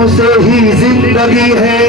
भीम से ही जिंदगी है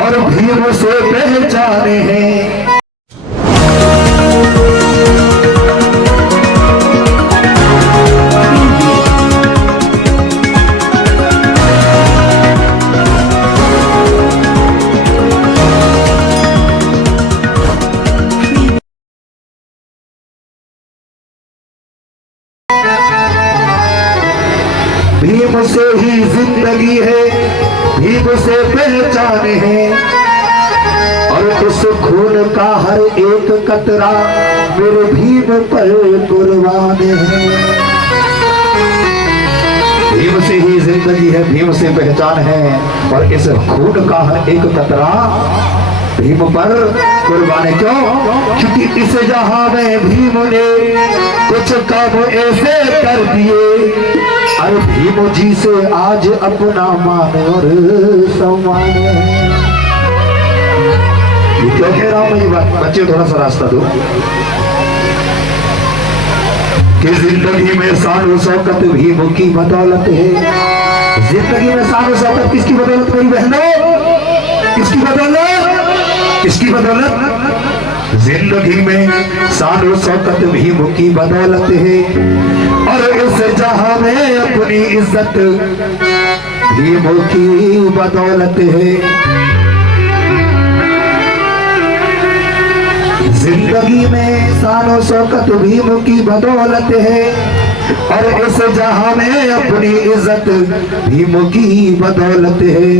और भीम से पहचाने हैं। भीम से ही जिंदगी है, भीम से पहचान है और उस खून का हर एक कतरा मेरे भीम पर कुर्बान है। भीम से ही जिंदगी है, भीम से पहचान है और इस खून का हर एक कतरा भीम पर कुर्बान है। क्यों? क्योंकि इस जहां में भीम ने कुछ काम ऐसे कर दिए, अरे भीम जी से आज अपना मान और सम्मान है। ये क्यों कह रहा हूं मैं ये बात? बच्चे थोड़ा सा रास्ता दो कि जिंदगी में शान शौकत भीम की बदौलत है। जिंदगी में शान शौकत किसकी बदौलत मेरी बहनों? किसकी बदौलत? किसकी बदौलत? जिंदगी में शान शौकत भीम की बदौलत है और इस जहां में अपनी इज्जत भीम की बदौलत है। जिंदगी में शान शौकत भीम की बदौलत है और इस जहां में अपनी इज्जत भीम की बदौलत है।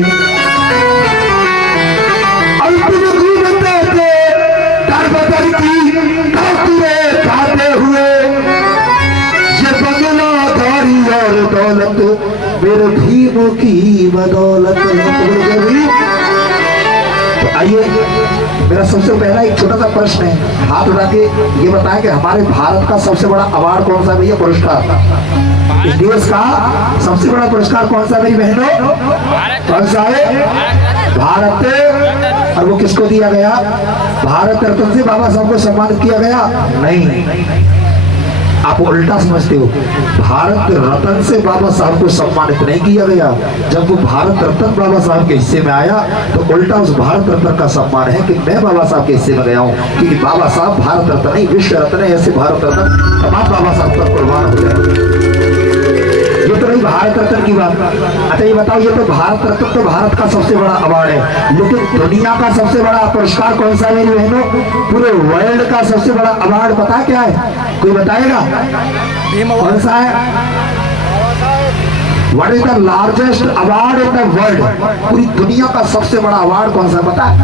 खाते हुए ये बदलाधारी और दौलत मेरे भीम की बदौलत है। तो आइए, मेरा सबसे पहला एक छोटा सा प्रश्न है, हाथ उठा के ये बताएं कि हमारे भारत का सबसे बड़ा अवार्ड कौन सा भैया? पुरस्कार इस देश का सबसे बड़ा पुरस्कार कौन सा मेरी बहनों? कौन सा है? भारत। और वो किसको दिया गया? भारत रत्न से बाबा साहब को सम्मानित किया गया? नहीं, आप उल्टा समझते हो। भारत रत्न से बाबा साहब को सम्मानित नहीं किया गया। जब वो भारत रत्न बाबा साहब के हिस्से में आया तो उल्टा उस भारत रत्न का सम्मान है कि मैं बाबा साहब के हिस्से में गया हूँ, क्योंकि बाबा साहब भारत रत्न नहीं विश्व रत्न है। ऐसे भारत रत्न तमाम बाबा साहब पर कुर्बान हो जाए। ये तो नहीं भारत रत्न की बात। अच्छा ये बताओ, ये तो भारत रत्न तो भारत का सबसे बड़ा अवार्ड है, लेकिन दुनिया का सबसे बड़ा पुरस्कार कौन सा है मेरी बहनों? पूरे वर्ल्ड का सबसे बड़ा अवार्ड पता क्या है? कोई बताएगा? कौन सा है? What is the largest award in the world? पूरी दुनिया का सबसे बड़ा अवार्ड कौन सा पता है?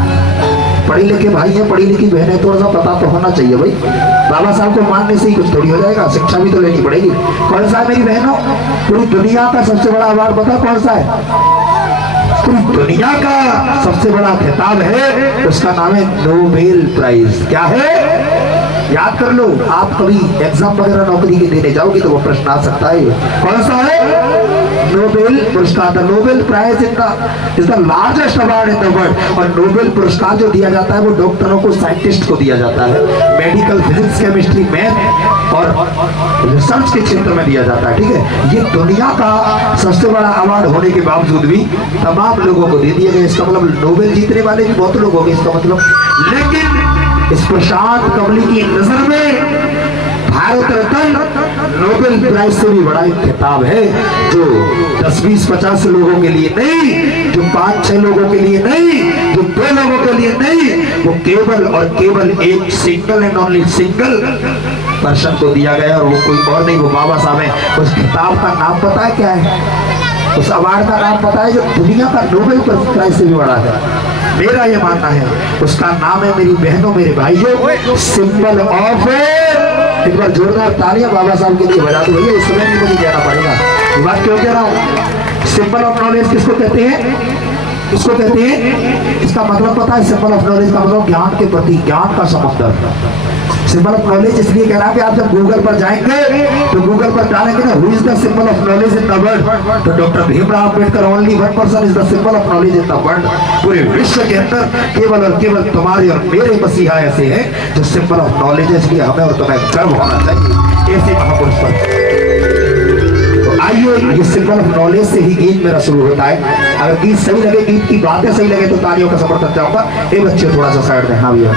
पढ़ी लिखे भाई हैं, पढ़ी लिखी बहनें, थोड़ा सा पता तो होना चाहिए भाई। बाबा साहब को मानने से ही कुछ थोड़ी हो जाएगा, शिक्षा भी तो लेनी पड़ेगी। कौन सा है मेरी बहनों? पूरी दुनिया का सबसे बड़ा अवार्ड पता कौन सा है? पूरी दुनिया का सबसे बड़ा खिताब है, उसका नाम है नोबेल प्राइज। क्या है? याद कर लो, आप कभी एग्जाम वगैरह नौकरी के देने जाओगे तो वो प्रश्न आ सकता है। कौन सा है? नोबेल पुरस्कार। The Nobel prize is the largest award in the world. और नोबेल पुरस्कार जो दिया जाता है वो डॉक्टरों को, साइंटिस्ट को दिया जाता है। मेडिकल, फिजिक्स, केमिस्ट्री, मैथ और रिसर्च के क्षेत्र में दिया जाता है। ठीक है, ये दुनिया का सबसे बड़ा अवार्ड होने के बावजूद भी तमाम लोगों को दे दिया गया। इसका मतलब नोबेल जीतने वाले भी बहुत लोग हो गए इसका मतलब। लेकिन इस प्रशांत कमली की नजर में भारत रत्न नोबेल प्राइज से भी बड़ा एक खिताब है, जो 10, 20, 50 लोगों के लिए नहीं, जो 5, 6 लोगों के लिए नहीं, जो 2 लोगों के लिए नहीं, वो केवल और केवल एक single and only single person को दिया गया और वो कोई और नहीं, वो बाबा साहब है। उस खिताब का नाम पता है क्या है? उस अवार्ड का नाम पता है जो दुनिया का नोबेल प्राइज से भी बड़ा है? मेरा ये मानना है उसका नाम है मेरी बहनों, मेरे भाइयों, सिंबल ऑफ। एक बार जोरदार तालियां बाबा साहब के लिए बजा दो भैया। इस समय नहीं मुझे कहना पड़ेगा, बात क्यों कह रहा हूँ। सिंबल ऑफ नॉलेज किसको कहते हैं? इसको कहते हैं, इसका मतलब पता है? सिंबल ऑफ नॉलेज का मतलब ज्ञान के प्रति, ज्ञान का समुद्र। सिंबल ऑफ नॉलेज इसलिए कह रहा है कि आप जब गूगल पर जाएंगे तो गूगल पर डालेंगे ना, who is the symbol of knowledge in the world, तो doctor Bhimrao Ambedkar only one person is the symbol of knowledge in the world. पूरे विश्व के अंदर केवल और केवल तुम्हारे और मेरे मसीहा ऐसे हैं जो सिंबल ऑफ नॉलेज है। इसलिए हमें और तुम्हें गर्व होना चाहिए ऐसे महापुरुष पर। लेवल ऑफ नॉलेज से ही गीत मेरा शुरू होता है। अगर गीत सही लगे, गीत की बातें सही लगे तो तालियों का समर्थन चाहूंगा। ये बच्चे थोड़ा सा साइड में। हाँ भैया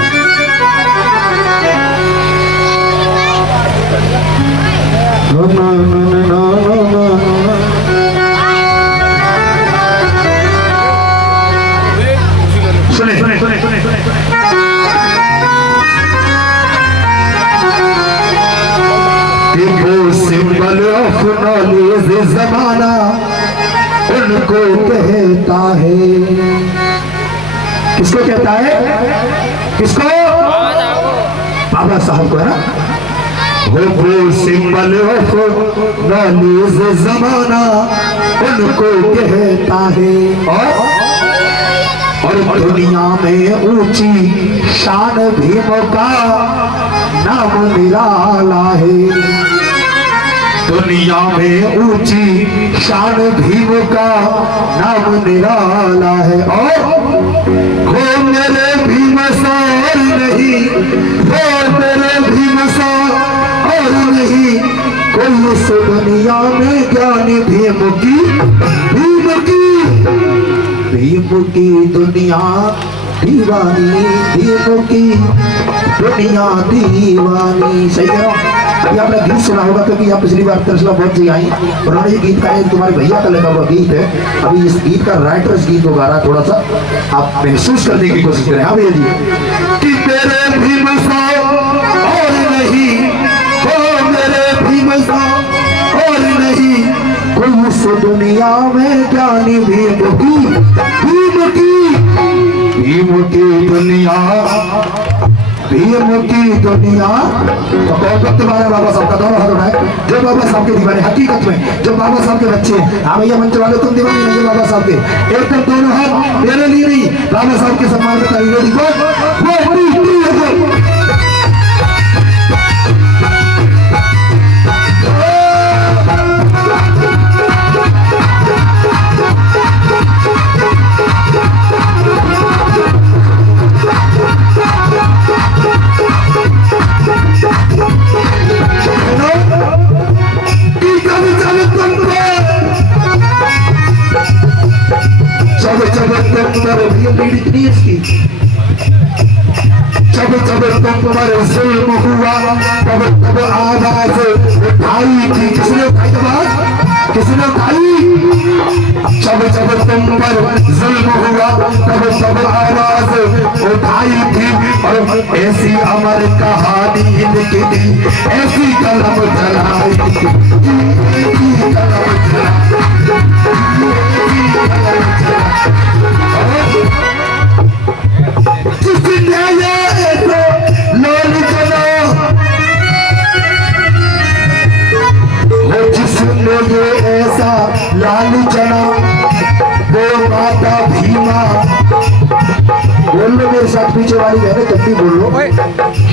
सुने सुने सुने सुने सुने सिंबल ऑफ नॉलेज जमाना उनको कहता है। किसको कहता है? किसको? बाबा साहब को है ना। वो सिंबल ऑफ नॉलेज जमाना उनको कहता है। और दुनिया में ऊंची शान भीम का नाम निराला है। दुनिया में ऊंची शान भीम का नाम निराला है। और हो मेरे भीम सा और नहीं, हो मेरे भीम सा और नहीं कोई इस दुनिया में ज्ञानी भीम की, भीम की, भीम की दुनिया दीवानी, भीम की दुनिया दीवानी। सही कह रहा हूँ। अभी आपने गीत सुना होगा क्योंकि यहाँ पिछली बार तरसला बहुत जी आई, उन्होंने ये गीत गाया, तुम्हारे भैया का लिखा हुआ गीत है। अभी इस गीत का राइटर इस गीत को गा रहा है, थोड़ा सा आप महसूस करने की कोशिश करें। हाँ भैया जी कि तेरे भीम सा और नहीं, हो मेरे भीम सा और नहीं कोई इस दुनिया में ज्ञानी भीम की, भीम की, भीम की दुनिया, भीम की दुनिया। तो कौन भक्त तुम्हारे बाबा साहब का? दोनों हाथ उठाए जो बाबा साहब के दीवाने, हकीकत में जो बाबा साहब के बच्चे। हाँ भैया मंच वाले तुम दीवाने नहीं बाबा साहब के। एकदम दोनों हाथ मेरे लिए नहीं, बाबा साहब के सम्मान में जब जब तुम पर जुल्म हुआ तब तब आवाज उठाई थी। किसने उठाई आवाज? किसने उठाई? जब जब तुम पर जुल्म हुआ तब तब आवाज उठाई थी। और ऐसी अमर कहानी लिखी थी, ऐसी कलम चलाई थी, जिसने ये ऐसा लालू चना वो माता भीमा। बोल लो मेरे साथ, पीछे वाली बहने तुम भी बोल लो।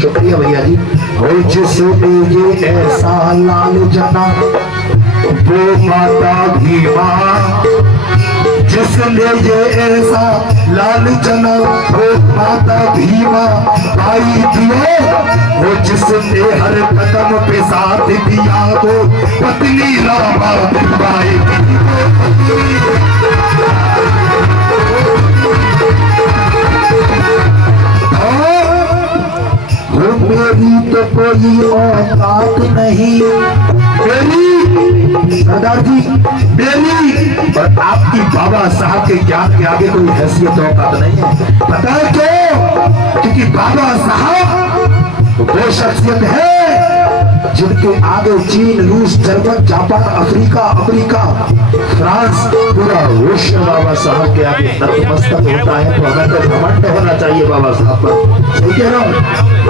शुक्रिया भैया जी। हो जिसने ये ऐसा लालू चना वो माता भीमा, जिसने ये ऐसा लालू चना वो माता भीमा पाई दिए। वो जिसने हर कदम पे साथ दिया वो पत्नी रामा बाई। वो मेरी तो कोई औकात नहीं, मेरी सरदार जी मेरी और आपकी बाबा साहब के ज्ञान के आगे कोई हैसियत औकात नहीं है। पता है क्यों? क्योंकि बाबा साहब वो शख्सियत है जिनके आगे चीन, रूस, German, Japan, Africa, America, France, पूरा विश्व बाबा साहब के आगे नतमस्तक होता है। तो हमें तो घमंड होना चाहिए बाबा साहब पर। सही कह रहा हूँ।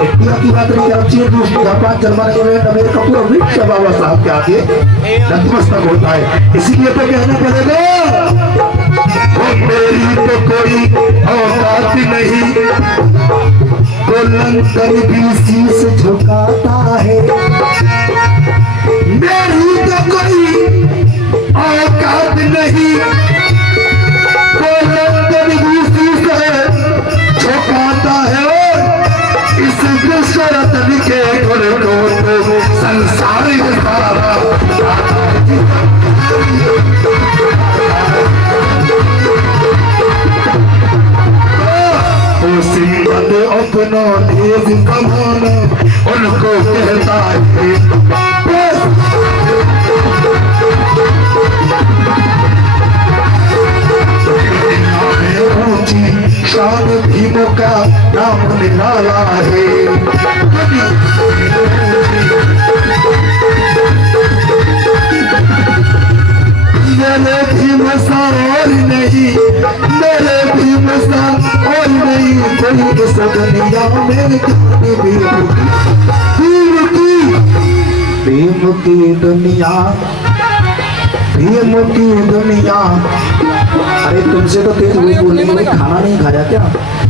इंडिया की बात नहीं कर रहा, चीन, रूस, जापान, जर्मन, इंग्लैंड, अमेरिका, पूरा विश्व बाबा साहब के आगे नतमस्तक होता है। इसीलिए तो कहना पड़ेगा मेरी तो कोई औकात नहीं, बुलंदर भी शीश झुकाता है। मेरी तो कोई औकात नहीं, बुलंदर भी शीश झुकाता है। इस गुस्सरत के गुण को संसार तेज कमाना उनको कहता है ऊंची शान भीमों का नाम निराला है। मेरे भीम सा और नहीं, मेरे भीम सा और नहीं कोई इस दुनिया में। भीम की दुनिया, भीम की दुनिया। अरे तुमसे तो तेज वही बोलने में खाना नहीं खाया क्या?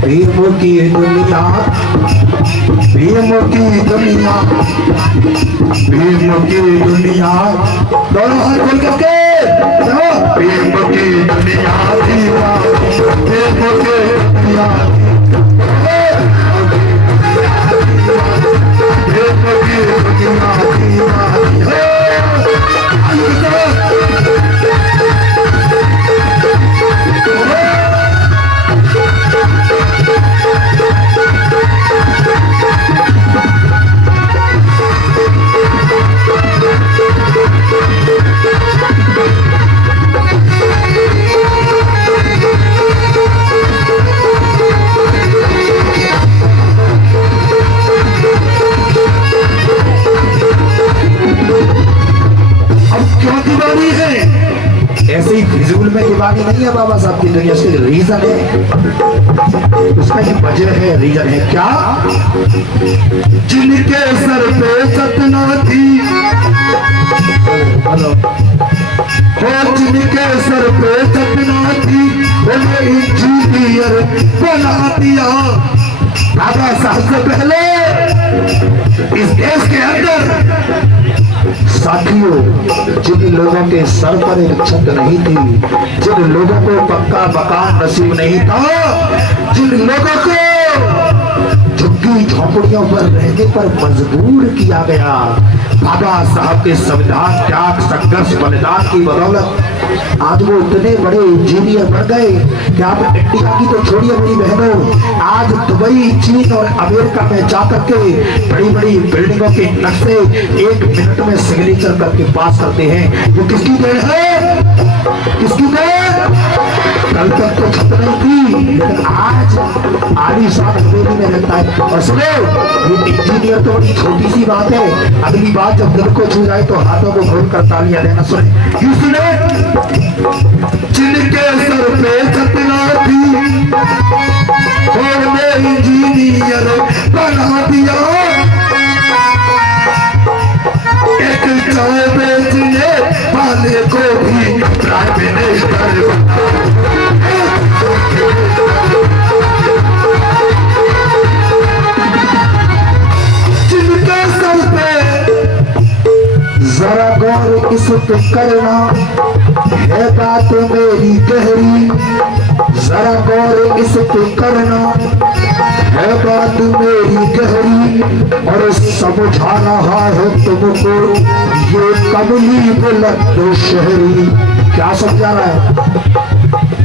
भीम की दुनिया, भीम की दुनिया, भीम की दुनिया। दोनों हाथ खोल करके भीम की दुनिया, भीम की दुनिया, भीम की दुनिया। ऐसे ही फिजूल में दीवानी नहीं है बाबा साहब की दुनिया। उसके रीजन है, उसका ही वजह है, रीजन है क्या? जिनके सर पे सतना थी, हो जिनके सर पे सतना थी उन्हें इंजीनियर बना दिया। बाबा साहब से पहले इस देश के अंदर साथियों जिन लोगों के सर पर एक छत नहीं थी, जिन लोगों को पक्का मकान नसीब नहीं था, जिन लोगों को झुग्गी झोंपड़ियों पर रहने पर मजबूर किया गया, बाबा साहब के संविधान त्याग संघर्ष बलिदान की बदौलत आज वो इतने बड़े इंजीनियर बन गए कि आप इंडिया की तो छोड़िए मेरी बहनों, आज दुबई, चीन और अमेरिका में जाकर के बड़ी बड़ी बिल्डिंगों के नक्शे 1 मिनट में सिग्नेचर करके पास करते हैं। ये किसकी देन है? किसकी देन? कल तक तो छत नहीं थी, लेकिन आज आलीशान हवेली में रहता है। और सुनो, ये इंजीनियर तो बड़ी छोटी सी बात है, अगली बात जब दिल को छू जाए तो हाथों को घोल कर तालियां देना। सुने, जिनके सर पे सतना थी और इंजीनियर बना दिया। एक चाय बेचने वाले को भी प्राइम मिनिस्टर बना। जिनके सर पे जरा गौर इस पे करना है बात मेरी गहरी, जरा गौर इस पे करना है बात मेरी गहरी। और समझा रहा है तुमको ये कमली बुलंद शहरी। क्या समझा रहा है?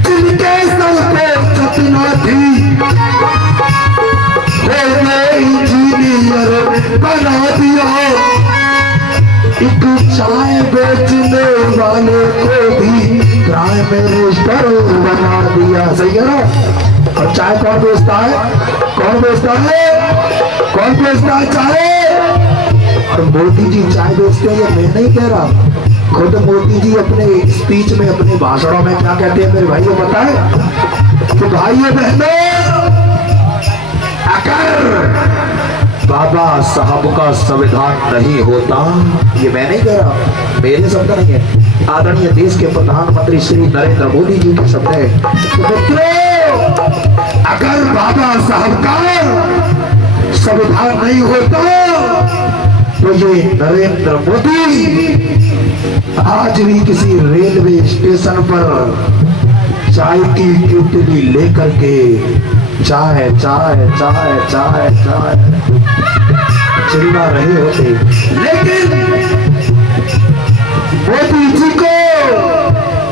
जिनके सर पे सतना थी इंजीनियर बना दिया। एक चाय बेचने वाले को भी प्राइम मिनिस्टर बना दिया। सही है ना? और चाय कौन बेचता है? कौन बेचता है? कौन बेचता है चाय? और मोदी जी चाय बेचते हैं, ये मैं नहीं कह रहा, खुद मोदी जी अपने स्पीच में, अपने भाषणों में क्या कहते हैं मेरे भाइयों बताएं? तो भाइयों बहनों, अगर बाबा साहब का संविधान नहीं होता, ये मैं नहीं कह रहा, मेरे शब्द नहीं है, आदरणीय देश के प्रधानमंत्री श्री नरेंद्र मोदी जी के शब्द है। तो मित्रों, अगर बाबा साहब का संविधान नहीं होता तो ये नरेंद्र मोदी आज भी किसी रेलवे स्टेशन पर चाय की केतली लेकर के चाय चाय चाय चाय चाय चिल्ला रहे होते। लेकिन मोदी जी को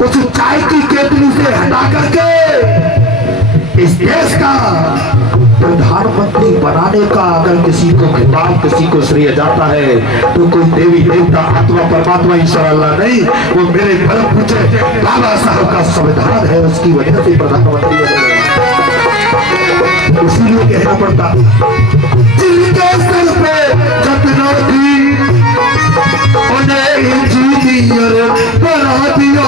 उस चाय की केतली से हटा करके इस देश का प्रधानमंत्री बनाने का अगर किसी को खिताब, किसी को श्रेय जाता है तो कोई देवी देवता आत्मा परमात्मा ईश्वर अल्लाह नहीं, वो मेरे परम पूज्य बाबा साहब का संविधान है, उसकी वजह से प्रधानमंत्री बने। इसीलिए कहना पड़ता, जिनके सर पे जतना थी उन्हें इंजीनियर बना दिया,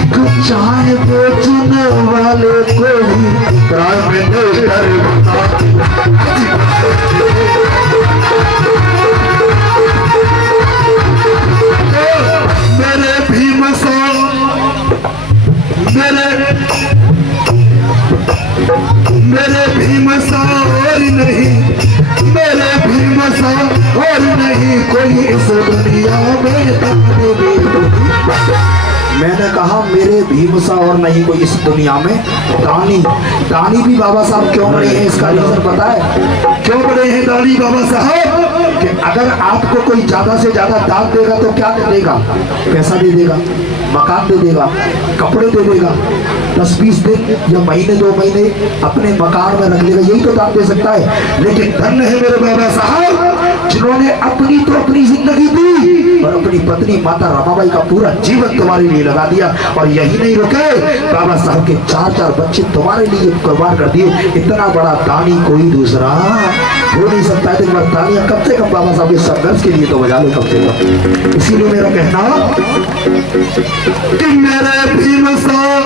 एक चाय बेचने वाले को भी प्राइम मिनिस्टर बना दिया। मेरे भीम साहब, मेरे भीम साहब और नहीं, मेरे भीम साहब और नहीं कोई इस दुनिया में। मैंने कहा मेरे भीम सा और नहीं कोई इस दुनिया में दानी। दानी भी बाबा साहब क्यों बने हैं, इसका रीजन पता है क्यों बने हैं दानी बाबा साहब? कि अगर आपको कोई ज्यादा से ज्यादा दान देगा तो क्या देगा? पैसा दे देगा, मकान दे देगा, कपड़े दे देगा, 10-20 दिन या महीने 2 महीने अपने मकान में रख लेगा, यही तो दान दे सकता है। लेकिन धन्य है मेरे बाबा साहब जिन्होंने अपनी जिंदगी दी और अपनी पत्नी माता रमाबाई का पूरा जीवन तुम्हारे लिए लगा दिया। और यही नहीं रुके, बाबा साहब के 4 बच्चे तुम्हारे लिए कुर्बान कर दिए। इतना बड़ा दानी कोई दूसरा हो नहीं सकता है। तो तालियां कम से कम बाबा साहब के संघर्ष के लिए तो बजा लो कम से कम। इसीलिए मेरा कहना कि मेरे भीम साहब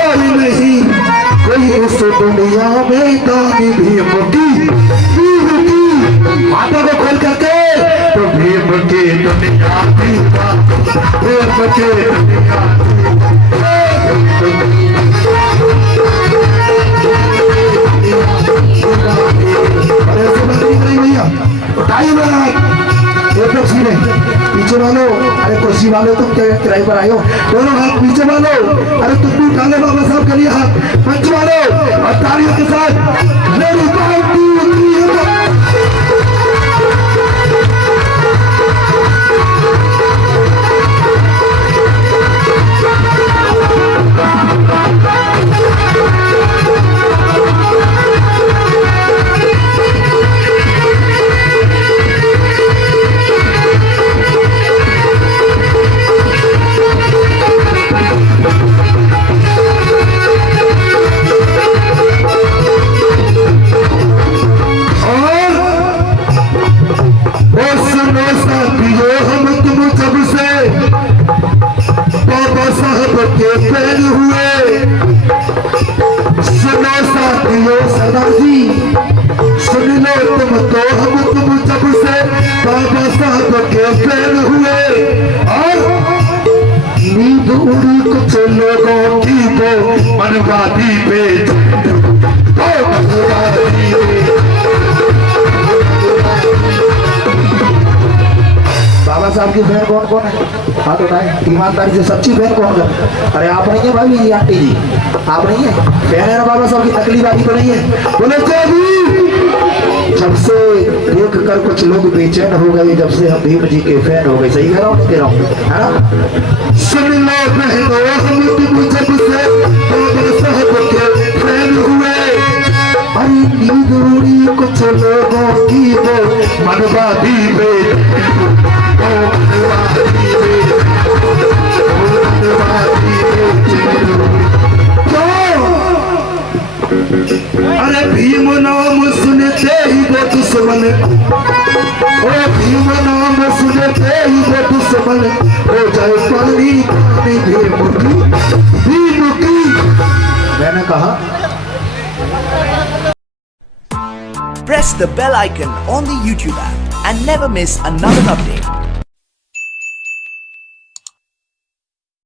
और नहीं कोई इस दुनिया में दानी भीम की हाथों को खोल करके तो भीम की दुनिया की भीम की दुनिया। भैया उठाइए एक लोग सीने पीछे वालों, अरे कुर्सी वालों तुम क्या किराए पर आए हो? दोनों हाथ पीछे वालों, अरे तुम भी उठा ले बाबा साहब के लिए हाथ। मंच वालों और तालियों के साथ मेरी पार्टी मनवादी पे बाबा साहब की बहन कौन कौन है? हाथ उठाए ईमानदारी से, सच्ची बहन कौन है? अरे आप नहीं है भाभी जी, आंटी जी आप नहीं है? बहन है ना बाबा साहब की, नकली बाकी तो नहीं है? बोले जब से देख कर कुछ लोग बेचैन हो गए, जब से हम भीम जी के फैन हो गए। सही कह रहा हूँ, कह रहा हूँ, है ना? सुन लो बहनों हम तुम जब से बाबा साहब के फैन हुए, अरे नींद उड़ी कुछ लोगों की वो मनवादी अरे भीम नाम सुनते ही वो दुश्मन, ओ भीम नाम सुनते ही वो दुश्मन हो जाए पानी पानी भीम की। मैंने कहा press the bell icon on the YouTube app and never miss another update.